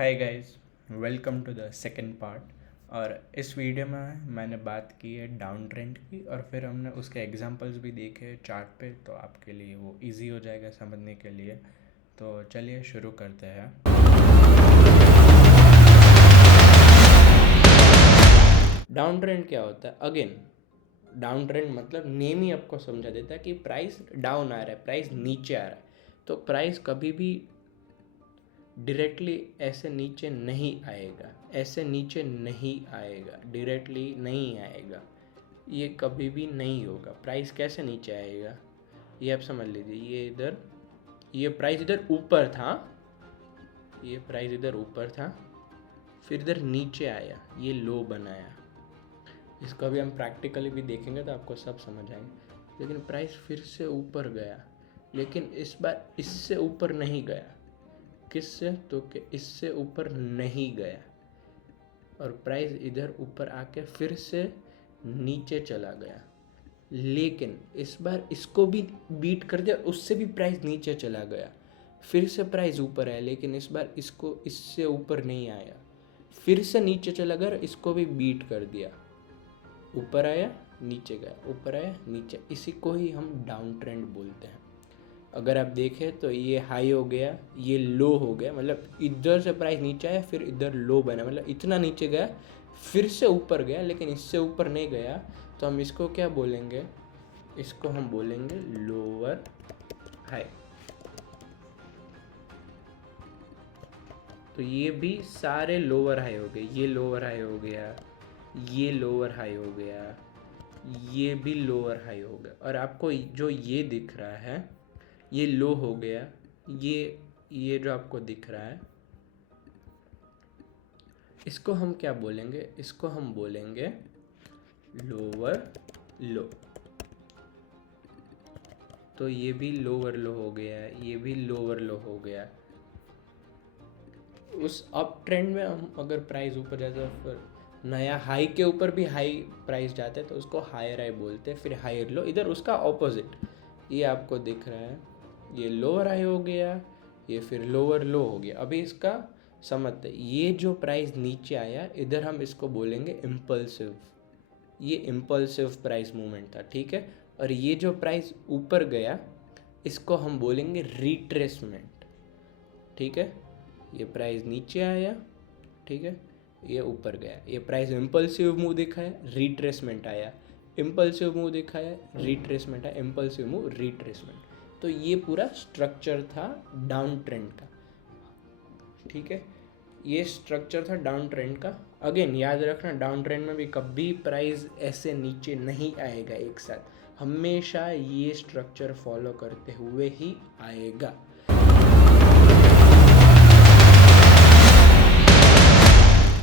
Hi guys, welcome to the second part. और इस video में मैंने बात की है डाउन ट्रेंड की, और फिर हमने उसके एग्जांपल्स भी देखे चार्ट पे, तो आपके लिए वो इजी हो जाएगा समझने के लिए। तो चलिए शुरू करते हैं। डाउन ट्रेंड क्या होता है? अगेन, डाउन ट्रेंड मतलब नेम ही आपको समझा देता है कि प्राइस डाउन आ रहा है, प्राइस नीचे आ रहा है। तो प्राइस कभी भी डायरेक्टली ऐसे नीचे नहीं आएगा, ऐसे नीचे नहीं आएगा, डायरेक्टली नहीं आएगा, ये कभी भी नहीं होगा। प्राइस कैसे नीचे आएगा ये आप समझ लीजिए। ये प्राइस इधर ऊपर था, ये प्राइस इधर ऊपर था, फिर इधर नीचे आया, ये लो बनाया। इसको अभी हम प्रैक्टिकली भी देखेंगे तो आपको सब समझ आएंगे। लेकिन प्राइस फिर से ऊपर गया, लेकिन इस बार इससे ऊपर नहीं गया। किससे? तो कि इससे ऊपर नहीं गया, और प्राइस इधर ऊपर आके फिर से नीचे चला गया। लेकिन इस बार इसको भी बीट कर दिया, उससे भी प्राइस नीचे चला गया। फिर से प्राइस ऊपर आया, लेकिन इस बार इसको इससे ऊपर नहीं आया, फिर से नीचे चला गया, इसको भी बीट कर दिया। ऊपर आया, नीचे गया, ऊपर आया, नीचे। इसी को ही हम डाउन ट्रेंड बोलते हैं। अगर आप देखें तो ये हाई हो गया, ये लो हो गया, मतलब इधर से प्राइस नीचे आया, फिर इधर लो बना, मतलब इतना नीचे गया, फिर से ऊपर गया, लेकिन इससे ऊपर नहीं गया। तो हम इसको क्या बोलेंगे? इसको हम बोलेंगे लोअर हाई। तो ये भी सारे लोअर हाई हो गए, ये लोअर हाई हो गया, ये लोअर हाई हो गया, ये भी लोअर हाई हो गया। और आपको जो ये दिख रहा है ये लो हो गया, ये जो आपको दिख रहा है इसको हम क्या बोलेंगे? इसको हम बोलेंगे लोअर लो। तो ये भी लोअर लो हो गया, ये भी लोअर लो हो गया। उस अप ट्रेंड में हम अगर प्राइस ऊपर जाता है, फिर नया हाई के ऊपर भी हाई प्राइस जाता है, तो उसको हायर हाई बोलते हैं, फिर हायर लो। इधर उसका ऑपोजिट ये आपको दिख रहा है, ये लोअर हाई हो गया, ये फिर लोअर लो हो गया। अभी इसका समझते, ये जो प्राइस नीचे आया इधर हम इसको बोलेंगे इम्पल्सिव। ये इम्पल्सिव प्राइस मूवमेंट था, ठीक है। और ये जो प्राइस ऊपर गया इसको हम बोलेंगे रिट्रेसमेंट, ठीक है। ये प्राइस नीचे आया, ठीक है, ये ऊपर गया, ये प्राइस इम्पल्सिव मूव दिखाया, रिट्रेसमेंट आया, इम्पल्सिव मूव दिखाया, रिट्रेसमेंट आया, इम्पल्सिव मूव, रिट्रेसमेंट। तो ये पूरा स्ट्रक्चर था डाउन ट्रेंड का, ठीक है। ये स्ट्रक्चर था डाउन ट्रेंड का। अगेन याद रखना, डाउन ट्रेंड में भी कभी प्राइस ऐसे नीचे नहीं आएगा एक साथ, हमेशा ये स्ट्रक्चर फॉलो करते हुए ही आएगा।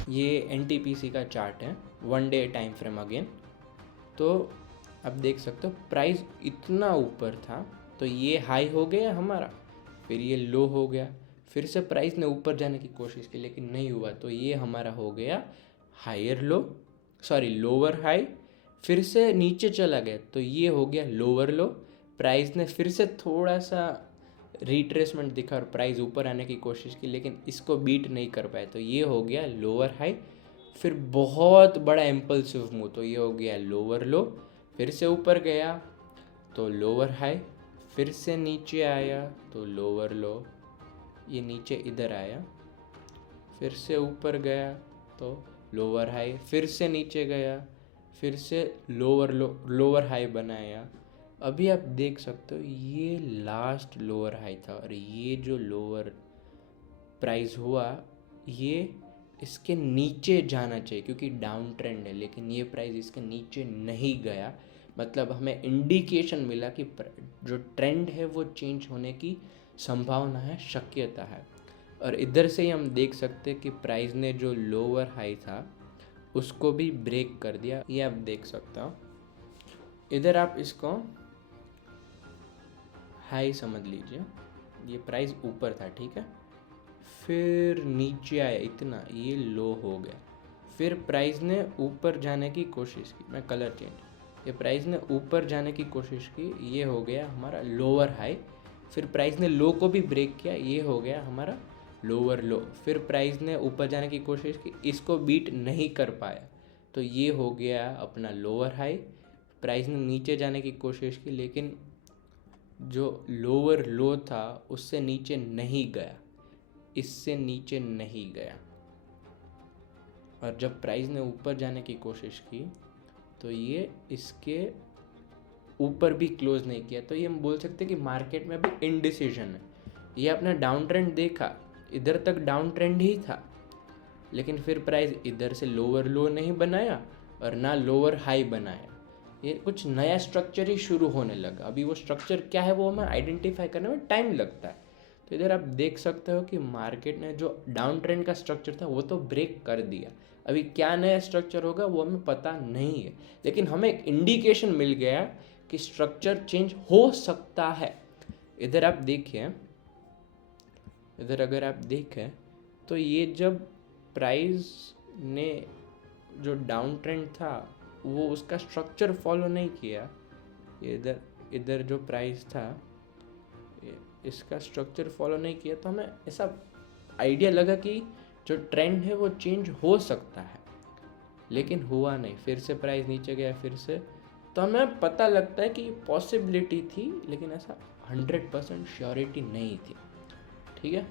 ये NTPC का चार्ट है, 1 डे टाइम फ्रेम अगेन। तो आप देख सकते हो प्राइस इतना ऊपर था, तो ये हाई हो गया हमारा, फिर ये लो हो गया, फिर से प्राइस ने ऊपर जाने की कोशिश की लेकिन नहीं हुआ, तो ये हमारा हो गया higher low, sorry lower high. फिर से नीचे चला गया तो ये हो गया लोअर लो। प्राइस ने फिर से थोड़ा सा रिट्रेसमेंट दिखा और प्राइस ऊपर आने की कोशिश की, लेकिन इसको बीट नहीं कर पाए, तो ये हो गया लोअर हाई। फिर बहुत बड़ा इम्पल्सिव मूव, तो ये हो गया लोअर लो। फिर से ऊपर गया तो लोअर हाई, फिर से नीचे आया तो लोअर लो, ये नीचे इधर आया, फिर से ऊपर गया तो लोअर हाई, फिर से नीचे गया, फिर से लोअर लो, लोअर हाई बनाया। अभी आप देख सकते हो ये लास्ट लोअर हाई था, और ये जो लोअर प्राइस हुआ ये इसके नीचे जाना चाहिए क्योंकि डाउन ट्रेंड है, लेकिन ये प्राइस इसके नीचे नहीं गया। मतलब हमें इंडिकेशन मिला कि जो ट्रेंड है वो चेंज होने की संभावना है, शक्यता है। और इधर से ही हम देख सकते हैं कि प्राइस ने जो लोअर हाई था उसको भी ब्रेक कर दिया, ये आप देख सकते हो। इधर आप इसको हाई समझ लीजिए, ये प्राइस ऊपर था, ठीक है, फिर नीचे आया इतना, ये लो हो गया, फिर प्राइस ने ऊपर जाने की कोशिश की, मैं कलर चेंज, ये प्राइस ने ऊपर जाने की कोशिश की, ये हो गया हमारा लोअर हाई। फिर प्राइस ने लो को भी ब्रेक किया, ये हो गया हमारा लोअर लो, फिर प्राइस ने ऊपर जाने की कोशिश की, इसको बीट नहीं कर पाया, तो ये हो गया अपना लोअर हाई। प्राइस ने नीचे जाने की कोशिश की लेकिन जो लोअर लो था उससे नीचे नहीं गया, इससे नीचे नहीं गया। और जब प्राइस ने ऊपर जाने की कोशिश की तो ये इसके ऊपर भी क्लोज नहीं किया, तो ये हम बोल सकते हैं कि मार्केट में अभी इनडिसीजन है। ये अपना डाउन ट्रेंड देखा, इधर तक डाउन ट्रेंड ही था, लेकिन फिर प्राइस इधर से लोअर लो नहीं बनाया और ना लोअर हाई बनाया। ये कुछ नया स्ट्रक्चर ही शुरू होने लगा। अभी वो स्ट्रक्चर क्या है वो हमें आइडेंटिफाई करने में टाइम लगता है। तो इधर आप देख सकते हो कि मार्केट ने जो डाउन ट्रेंड का स्ट्रक्चर था वो तो ब्रेक कर दिया। अभी क्या नया स्ट्रक्चर होगा वो हमें पता नहीं है, लेकिन हमें एक इंडिकेशन मिल गया कि स्ट्रक्चर चेंज हो सकता है। इधर आप देखिए, इधर अगर आप देखें तो ये जब प्राइस ने जो डाउन ट्रेंड था वो उसका स्ट्रक्चर फॉलो नहीं किया, इधर इधर जो प्राइस था इसका स्ट्रक्चर फॉलो नहीं किया, तो हमें ऐसा आइडिया लगा कि जो ट्रेंड है वो चेंज हो सकता है, लेकिन हुआ नहीं। फिर से प्राइस नीचे गया, फिर से, तो हमें पता लगता है कि पॉसिबिलिटी थी लेकिन ऐसा 100% श्योरिटी नहीं थी। ठीक है,